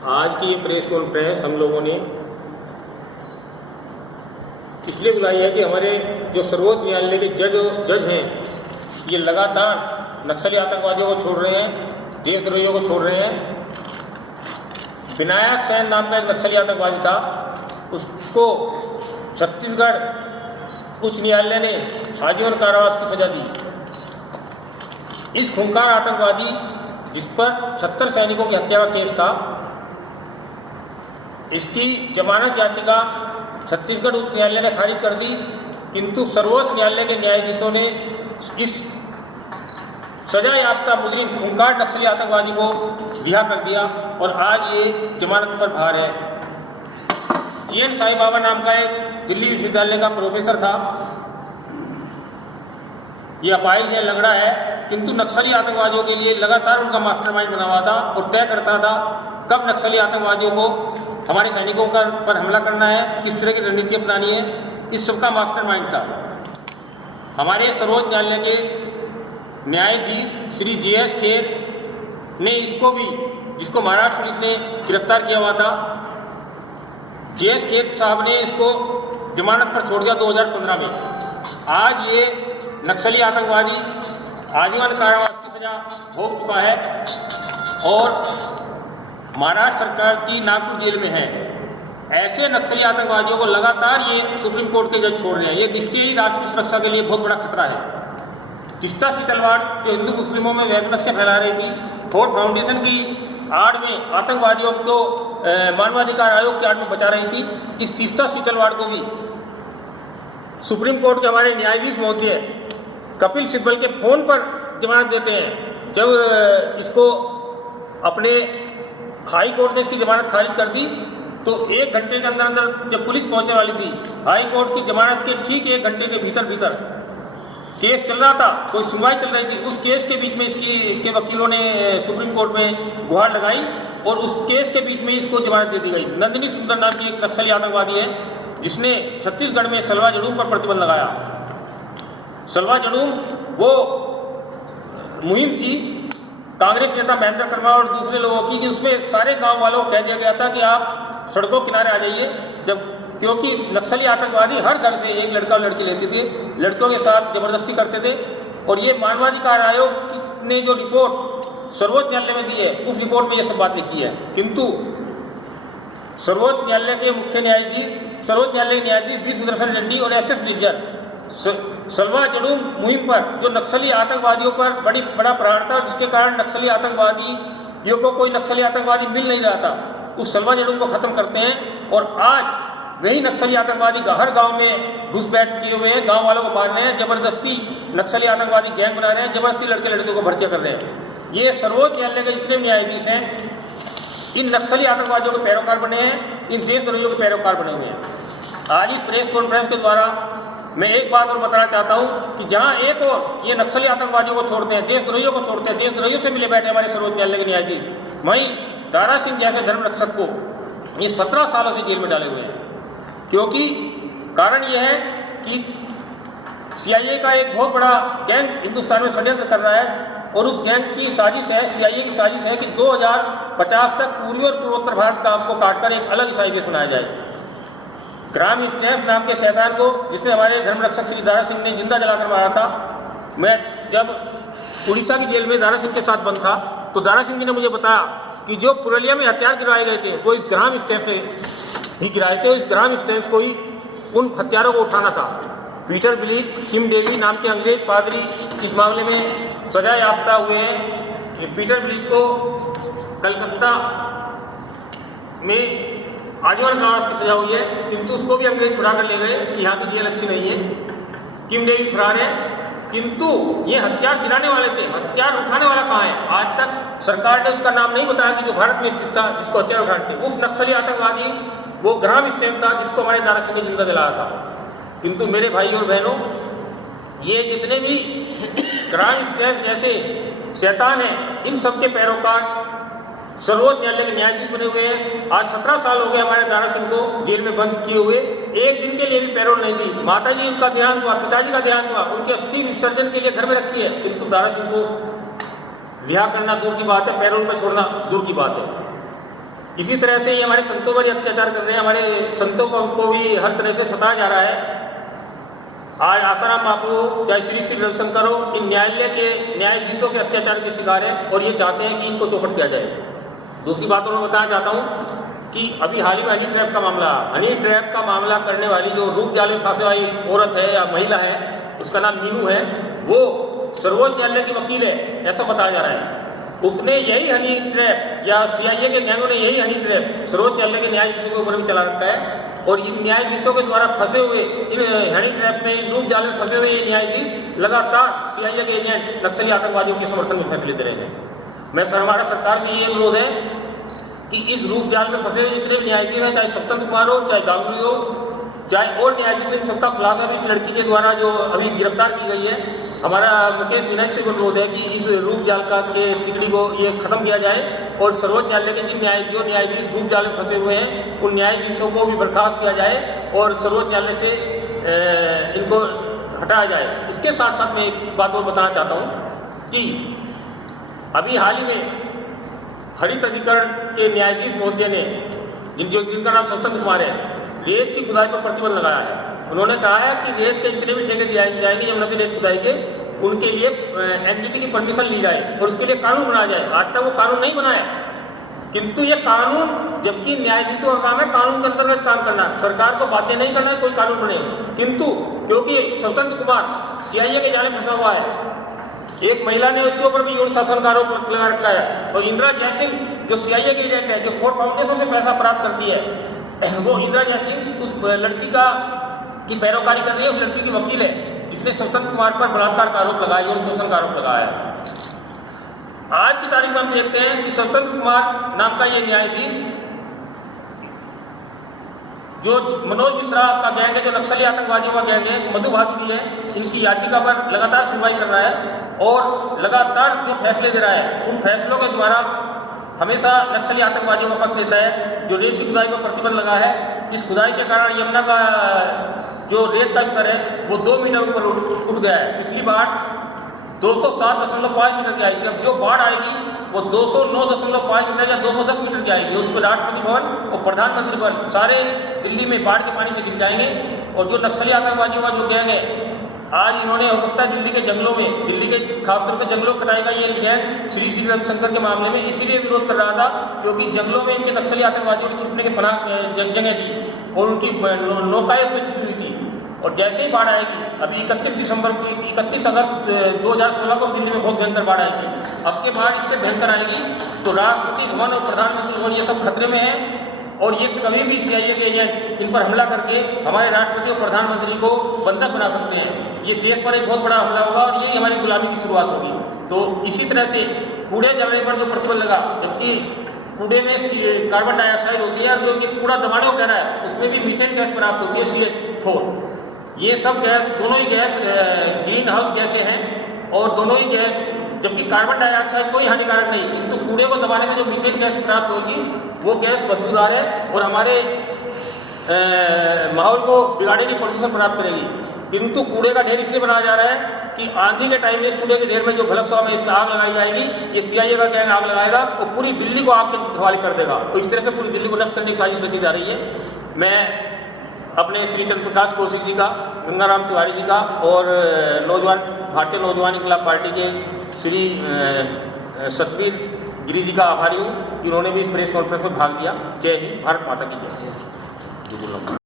आज की ये प्रेस कॉन्फ्रेंस हम लोगों ने इसलिए बुलाई है कि हमारे जो सर्वोच्च न्यायालय के जज हैं, ये लगातार नक्सली आतंकवादियों को छोड़ रहे हैं, देशद्रोहियों को छोड़ रहे हैं। विनायक सेन नाम का एक नक्सली आतंकवादी था, उसको छत्तीसगढ़ उच्च न्यायालय ने आजीवन कारावास की सजा दी। इस खूंखार आतंकवादी जिस पर 76 सैनिकों की हत्या का केस था, इसकी जमानत याचिका छत्तीसगढ़ उच्च न्यायालय ने खारिज कर दी, किंतु सर्वोच्च न्यायालय के न्यायाधीशों ने इस सजा याफ्ता मुजरिम खूंखार नक्सली आतंकवादी को रिहा कर दिया और आज ये जमानत पर बाहर है। जीएन साई बाबा नाम का एक दिल्ली विश्वविद्यालय का प्रोफेसर था। ये अपाहिज है, लंगड़ा है, किंतु नक्सली आतंकवादियों के लिए लगातार उनका मास्टरमाइंड बना हुआ था और तय करता था कब नक्सली आतंकवादियों को हमारे सैनिकों पर हमला करना है, किस तरह की रणनीति अपनानी है। इस सबका मास्टरमाइंड था। हमारे सर्वोच्च न्यायालय के न्यायाधीश श्री जे.एस. खेर ने इसको भी, जिसको महाराष्ट्र पुलिस ने गिरफ्तार किया हुआ था, जे.एस. खेर साहब ने इसको जमानत पर छोड़ दिया 2015 में। आज ये नक्सली आतंकवादी आजीवन कारावास की सजा भोग चुका है और महाराष्ट्र सरकार की नागपुर जेल में है। ऐसे नक्सली आतंकवादियों को लगातार ये सुप्रीम कोर्ट के जज छोड़ रहे हैं। ये निश्चय ही राष्ट्र की सुरक्षा के लिए बहुत बड़ा खतरा है। जिस्ता सी तलवार जो हिंदू मुस्लिमों में वैमनस्य फैला रही थी, फोर्ड फाउंडेशन की आड़ में आतंकवादियों को मानवाधिकार आयोग की आड़ में बचा रही थी, इस तीस्ता सी तलवार को भी सुप्रीम कोर्ट के हमारे न्यायाधीश महोदय कपिल सिब्बल के फोन पर जमानत देते हैं। जब इसको अपने हाई कोर्ट ने इसकी जमानत खारिज कर दी तो 1 घंटे के अंदर अंदर जब पुलिस पहुंचने वाली थी, हाई कोर्ट की जमानत के ठीक 1 घंटे के भीतर केस चल रहा था, कोई सुनवाई चल रही थी, उस केस के बीच में इसके वकीलों ने सुप्रीम कोर्ट में गुहार लगाई और उस केस के बीच में इसको जमानत दे दी गई। नंदिनी सुंदर नाम की एक नक्सली आतंकवादी है जिसने छत्तीसगढ़ में सलवा जड़ूम पर प्रतिबंध लगाया। सलवा जड़ूम वो मुहिम थी कांग्रेस नेता महेंद्र कर्मा और दूसरे लोगों की, जिसमें सारे गांव वालों को कह दिया गया था कि आप सड़कों किनारे आ जाइए, क्योंकि नक्सली आतंकवादी हर घर से एक लड़का और लड़की लेते थे, लड़कों के साथ जबरदस्ती करते थे। और ये मानवाधिकार आयोग ने जो रिपोर्ट सर्वोच्च न्यायालय में दी है, उस रिपोर्ट में ये सब बात लिखी है। किंतु सर्वोच्च न्यायालय के मुख्य न्यायाधीश, सर्वोच्च न्यायालय के न्यायाधीश बी सुदर्शन रेड्डी और एस.एस. निज्जर सलवा जड़ूम मुहिम पर जो नक्सली आतंकवादियों पर बड़ा प्रहार था, जिसके कारण नक्सली आतंकवादियों को कोई नक्सली आतंकवादी मिल नहीं रहा था, उस सलवा जड़ूम को खत्म करते हैं। और आज वही नक्सली आतंकवादी हर गांव में घुसपैठ किए हुए हैं, गांव वालों को मार रहे हैं, जबरदस्ती नक्सली आतंकवादी गैंग बना रहे हैं, जबरदस्ती लड़के लड़कियों को भर्ती कर रहे हैं। ये सर्वोच्च न्यायालय के जितने न्यायाधीश हैं, इन नक्सली आतंकवादियों के पैरोकार बने हैं, इन देशद्रोहियों के पैरोकार बने हुए हैं। आज इस प्रेस कॉन्फ्रेंस के द्वारा मैं एक बात और बताना चाहता हूं कि जहां एक और ये नक्सली आतंकवादियों को छोड़ते हैं, देशद्रोहियों को छोड़ते हैं, देशद्रोहियों से मिले बैठे हमारे सर्वोच्च न्यायालय के न्यायाधीश, वहीं दारा सिंह जैसे धर्म रक्षक को ये 17 सालों से जेल में डाले हुए हैं। क्योंकि कारण यह है कि CIA का एक बहुत बड़ा गैंग हिंदुस्तान में षड्यंत्र कर रहा है और उस गैंग की साजिश है, CIA की साजिश है कि 2050 तक पूर्वी और पूर्वोत्तर भारत का आपको काटकर एक अलग ईसाई देश बनाया जाए। ग्राम स्टेफ नाम के शैतान को, जिसने हमारे धर्म रक्षक श्री दारा सिंह ने जिंदा जलाकर मारा था, मैं जब उड़ीसा की जेल में दारा सिंह के साथ बंद था तो दारा सिंह जी ने मुझे बताया कि जो पुरुलिया में हथियार गिराए गए थे वो इस ग्राम स्टेफ ने ही गिराए थे। इस ग्राम स्टेफ को ही उन हथियारों को उठाना था। पीटर बिलीच, किम डेवी नाम के अंग्रेज पादरी इस मामले में सजा याफ्ता हुए हैं। पीटर बिलीच को कलकत्ता में आजीवन कारावास की सजा हुई है, किंतु उसको भी अंग्रेज छुड़ा कर ले गए कि यहाँ की जेल अच्छी नहीं है। किम डेवी फरार है, किंतु ये हथियार गिराने वाले थे, हथियार उठाने वाला कहाँ है? आज तक सरकार ने उसका नाम नहीं बताया कि जो भारत में स्थित था, जिसको हथियार उठाने थे। उस नक्सली आतंकवादी वो ग्राम स्टेप था जिसको हमारे दारा सिंह ने जिंदा जलाया था। किंतु मेरे भाई और बहनों, ये जितने भी ग्राम स्टेप जैसे शैतान हैं, इन सबके पैरोकार सर्वोच्च न्यायालय के न्यायाधीश बने हुए हैं। आज 17 साल हो गए हमारे दारा सिंह को जेल में बंद किए हुए, एक दिन के लिए भी पैरोल नहीं दी। माता जी उनका देहांत हुआ, पिताजी का देहांत हुआ, उनके अस्थि विसर्जन के लिए घर में रखी है, किंतु दारा सिंह को रिहा करना दूर की बात है, पैरोल पर छोड़ना दूर की बात है। इसी तरह से ये हमारे संतों पर ही अत्याचार कर रहे हैं, हमारे संतों को भी हर तरह से सताया जा रहा है। आज आसाराम बापू हो, चाहे श्री श्री रविशंकर हो, इन न्यायालय के न्यायाधीशों के अत्याचार के शिकार हैं और ये चाहते हैं कि इनको चौपट किया जाए। दूसरी बात और मैं बताना चाहता हूँ कि अभी हाल ही में हनी ट्रैप का मामला करने वाली जो रूप जाल में फंसने वाली औरत है या महिला है, उसका नाम मीनू है, वो सर्वोच्च न्यायालय की वकील है, ऐसा बताया जा रहा है। उसने यही हनी ट्रैप या सीआईए के गैंगों ने यही हनी ट्रैप सर्वोच्च न्यायालय के न्यायाधीशों के ऊपर भी चला रखा है और इन न्यायाधीशों के द्वारा फंसे हुए इन हनी ट्रैप में, इन रूप जाल में फंसे हुए ये न्यायाधीश लगातार सीआईए के एजेंट नक्सली आतंकवादियों के समर्थन में फैसले दे रहे हैं। मैं हमारा सरकार से ये अनुरोध है कि इस रूप जाल में फंसे हुए जितने न्यायाधीश हैं, चाहे स्वतंत्र कुमार हो, चाहे गांगुली हो, चाहे और न्यायाधीश, सबका खुलासा भी इस लड़की के द्वारा जो अभी गिरफ्तार की गई है, हमारा मुकेश विनायक से अनुरोध है कि इस रूप जाल का के तिकड़ी को ये खत्म किया जाए और सर्वोच्च न्यायालय के जिन न्यायाधीश रूप जाल में फंसे हुए हैं उन न्यायाधीशों को भी बर्खास्त किया जाए और सर्वोच्च न्यायालय से इनको हटाया जाए। इसके साथ साथ मैं एक बात और बताना चाहता हूँ कि अभी हाल ही में हरित अधिकरण के न्यायाधीश महोदय ने, जिनका नाम स्वतंत्र कुमार है, रेत की खुदाई पर प्रतिबंध लगाया है। उन्होंने कहा है कि रेत के जितने भी ठेके जाएंगे यमुना की रेत खुदाई के, उनके लिए एनजीटी की परमिशन ली जाए और उसके लिए कानून बनाया जाए। आज तक वो कानून नहीं बनाया, किंतु ये कानून, जबकि न्यायाधीशों का काम है कानून के अंतर्गत काम करना, सरकार को बाध्य नहीं करना है कोई कानून बने, किंतु क्योंकि स्वतंत्र कुमार सीआईए के जाले फंसा हुआ है, एक महिला ने उसके ऊपर भी यौन शासन का आरोप लगा रखा है और इंदिरा जयसिंह जो सीआईए के एजेंट है, जो फोर्ड फाउंडेशन से पैसा प्राप्त करती है, वो इंदिरा जयसिंह उस लड़की की पैरोकारी कर रही है, उस लड़की की वकील है जिसने स्वतंत्र कुमार पर बलात्कार का आरोप लगाया, यौन शोषण का आरोप लगाया। आज की तारीख में हम देखते हैं कि स्वतंत्र कुमार नाम का ये न्यायाधीश, जो मनोज मिश्रा का गैंग है, जो नक्सली आतंकवादियों का गैंग है, मधु भाजपी है, इनकी याचिका पर लगातार सुनवाई कर रहा है और लगातार जो फैसले दे रहा है, उन फैसलों के द्वारा हमेशा नक्सली आतंकवादियों का पक्ष लेता है। जो रेत की खुदाई पर प्रतिबंध लगा है, इस खुदाई के कारण यमुना का जो रेत का स्तर है वो 2 मीटर ऊपर उठ गया है। पिछली बार 207.5 मीटर की आएगी, अब जो बाढ़ आएगी वो 209.5 मीटर या 210 मीटर की आएगी और उसमें राष्ट्रपति भवन और प्रधानमंत्री भवन सारे दिल्ली में बाढ़ के पानी से गिर जाएंगे। और जो नक्सली आतंकवादियों का जो गैंग है, आज इन्होंने हो सकता है दिल्ली के जंगलों में, दिल्ली के खासतौर से जंगलों कटाएगा ये गैंग श्री श्री रविशंकर के मामले में इसीलिए विरोध कर रहा था क्योंकि जंगलों में इनके नक्सली आतंकवादियों को छिपने के पनाह जगह थी और उनकी नौकाएं उसमें छिपी हुई थी। और जैसे ही बाढ़ आएगी, अभी 31 अगस्त 2016 को दिल्ली में बहुत भयंकर बाढ़ आएगी, अब के बाढ़ इससे भयंकर आएगी, तो राष्ट्रपति भवन और प्रधानमंत्री भवन ये सब खतरे में है और ये कभी भी सीआईए के एजेंट इन पर हमला करके हमारे राष्ट्रपति और प्रधानमंत्री को बंधक बना सकते हैं। ये देश पर एक बहुत बड़ा हमला होगा और यही हमारी गुलामी की शुरुआत होगी। तो इसी तरह से कूड़े जलने पर जो प्रतिबंध लगा, जबकि कूड़े में कार्बन डाइऑक्साइड होती है और जो कूड़ा दबाने को कह रहा है उसमें भी मीथेन गैस प्राप्त होती है, CH4। ये सब गैस, दोनों ही गैस ग्रीन हाउस गैसें हैं और दोनों ही गैस, जबकि कार्बन डाइऑक्साइड कोई हानिकारक नहीं, किंतु कूड़े को दबाने में जो मीथेन गैस प्राप्त होगी वो गैस बदबूदार है और हमारे माहौल को बिगाड़ेगी, प्रदूषण प्राप्त करेगी। किंतु कूड़े का ढेर इसलिए बनाया जा रहा है कि आंधी के टाइम में इस कूड़े के ढेर में जो भलस्वा में इसमें आग लगाई जाएगी, ये सीआईए का गैंग आग लगाएगा और पूरी दिल्ली को आग के हवाले कर देगा। तो इस तरह से पूरी दिल्ली को नष्ट करने की साजिश रची जा रही है। मैं अपने श्री चंद्र प्रकाश कौशिक जी का, गंगाराम तिवारी जी का और भारतीय नौजवान इंकलाब पार्टी के श्री सतबीर गिरी जी का आभारी हूँ, जिन्होंने भी इस प्रेस कॉन्फ्रेंस में भाग लिया। जय हिंद, भारत माता की जय।